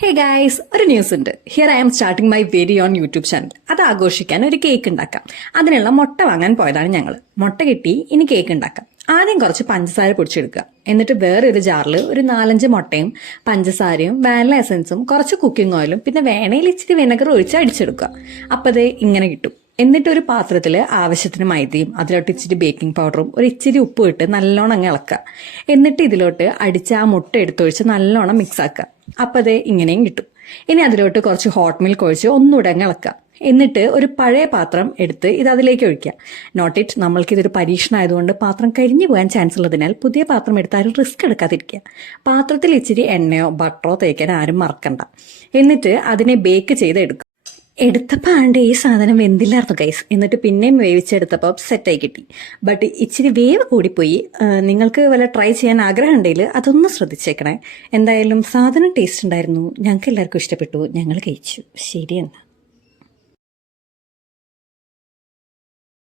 ഹേ guys, ഒരു news ഉണ്ട്. Here I am starting my very own YouTube channel. അത് ആഘോഷിക്കാൻ ഒരു കേക്ക് ഉണ്ടാക്കാം. അതിനുള്ള മുട്ട വാങ്ങാൻ പോയതാണ് ഞങ്ങൾ. മുട്ട കിട്ടി, ഇനി കേക്ക് ഉണ്ടാക്കാം. ആദ്യം കുറച്ച് പഞ്ചസാര പൊടിച്ചെടുക്കുക. എന്നിട്ട് വേറെ ഒരു ജാറിൽ ഒരു 4-5 മുട്ടയും പഞ്ചസാരയും വാനില എസൻസും കുറച്ച് കുക്കിംഗ് ഓയിലും പിന്നെ വേണയിൽ ഇച്ചിരി വിനെഗർ ഒഴിച്ച് അടിച്ചെടുക്കുക. അപ്പോൾ അത് ഇങ്ങനെ കിട്ടും. എന്നിട്ട് ഒരു പാത്രത്തിൽ ആവശ്യത്തിന് മൈദയും അതിലോട്ട് ഇച്ചിരി ബേക്കിംഗ് പൗഡറും ഒരു ഇച്ചിരി ഉപ്പും ഇട്ട് നല്ലോണം അങ്ങ് ഇളക്കുക. എന്നിട്ട് ഇതിലോട്ട് അടിച്ച ആ മുട്ട എടുത്തൊഴിച്ച് നല്ലോണം മിക്സ് ആക്കുക. അപ്പം അത് ഇങ്ങനെയും കിട്ടും. ഇനി അതിലോട്ട് കുറച്ച് ഹോട്ട് മിൽക്ക് ഒഴിച്ച് ഒന്നുകൂടെ അങ്ങ് ഇളക്കുക. എന്നിട്ട് ഒരു പഴയ പാത്രം എടുത്ത് ഇത് അതിലേക്ക് ഒഴിക്കുക. നോട്ട് ഇറ്റ്, നമ്മൾക്കിതൊരു പരീക്ഷണം ആയതുകൊണ്ട് പാത്രം കരിഞ്ഞു പോകാൻ ചാൻസ് ഉള്ളതിനാൽ പുതിയ പാത്രം എടുത്ത് ആരും റിസ്ക് എടുക്കാതിരിക്കുക. പാത്രത്തിൽ ഇച്ചിരി എണ്ണയോ ബട്ടറോ തേക്കാൻ ആരും മറക്കണ്ട. എന്നിട്ട് അതിനെ ബേക്ക് ചെയ്ത് എടുക്കുക. എടുത്തപ്പോൾ ആണ്ട് ഈ സാധനം വെന്തില്ലായിരുന്നു ഗൈസ്. എന്നിട്ട് പിന്നെയും വേവിച്ചെടുത്തപ്പോൾ സെറ്റായി കിട്ടി. ബട്ട് ഇച്ചിരി വേവ് കൂടിപ്പോയി. നിങ്ങൾക്ക് വല്ല ട്രൈ ചെയ്യാൻ ആഗ്രഹം ഉണ്ടെങ്കിൽ അതൊന്ന് ശ്രദ്ധിച്ചേക്കണേ. എന്തായാലും സാധനം ടേസ്റ്റ് ഉണ്ടായിരുന്നു. ഞങ്ങൾക്ക് എല്ലാവർക്കും ഇഷ്ടപ്പെട്ടു. ഞങ്ങൾ കഴിച്ചു. ശരി എന്നാ.